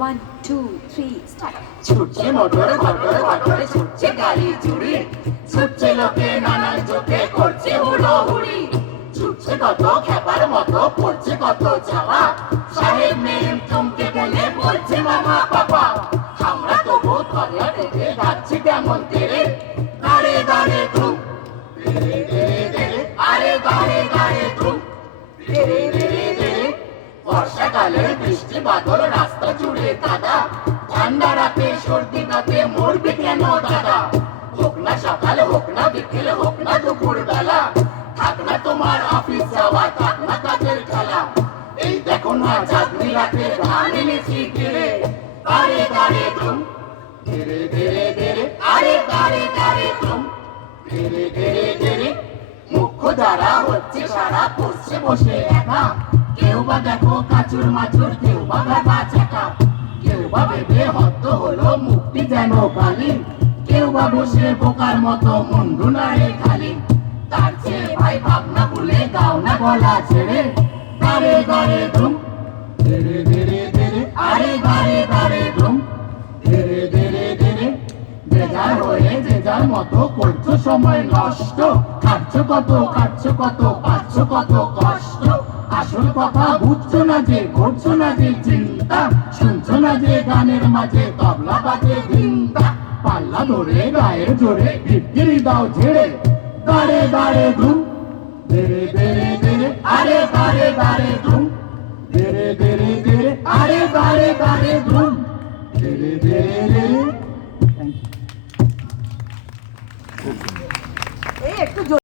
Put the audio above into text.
1 2 3 start. ছুটছে motor ঘটরে ঘটরে ছুটছে গাড়ি চুরি, ছুটছে লোকে নানান চোখে করছে হুড়োহুড়ি। ছুটছে কত খেপার মতো পড়ছে কত চাওয়া, সাহেব মেম চমকে গেলে বলছে মামা পাপা। আমরা তবু তলা রেখে যাচ্ছি কেমন তেরে, দাঁড়ে দাঁড়ে ধুম ধীরে ধীরে ধীরে, আরে দাঁড়ে দাঁড়ে ধুম ধীরে ধীরে ধীরে। বর্ষাকালে বৃষ্টি বাদল রাস্তা জুড়ে কাদা, ঠান্ডা রাতে সর্দি কাতে মরবি কেন দাদা। হোক না সকাল হোক না বিকেল হোক না দুপুর বেলা, থাক না তোমার অফিস যাওয়া থাক না কাজের খেলা। এই দেখো না চাঁদনি রাতে গান এনেছি ধীরে দাঁড়ে দাঁড়ে ধুম ধীরে ধীরে ধীরে, আরে দাঁড়ে দাঁড়ে ধুম ধীরে ধীরে ধীরে। মুখ্য দ্বারা হচ্ছে সারা পড়ছে বসে একা, কেউ বা দেখো কাচুর মাচুর কেউ বা ভাবা চাকা। কেউ বা ভেবে হত হলো মুক্তি যেন কালি, কেউ বা বসে বোকার মতো মুন্ডু নাড়ে খালি। তার চেয়ে ভাই ভাবনা ভুলে গাও না গলা ছেড়ে দাঁড়ে দাঁড়ে ধুম ধীরে ধীরে ধীরে, আরে দাঁড়ে দাঁড়ে ধুম ধীরে ধীরে ধীরে। যে যার হয়ে যে যার মতো করছো সময় নষ্ট, খাচ্ছো কত পাচ্ছ কত কষ্ট। আসল কথা বুঝছো না যে করছো না যে চিন্তা, শুনছো না যে গানের মাঝে তবলা বাজে ভিন্তা। পাল্লা ধরে গায়ের জোরে বিক্রি দাও ঝেড়ে দাঁড়ে দাঁড়ে ধুম ধীরে ধীরে ধীরে, আরে দাঁড়ে দাঁড়ে ধুম ধীরে ধীরে ধীরে, আরে দাঁড়ে দাঁড়ে ধুম ধীরে ধীরে ধীরে।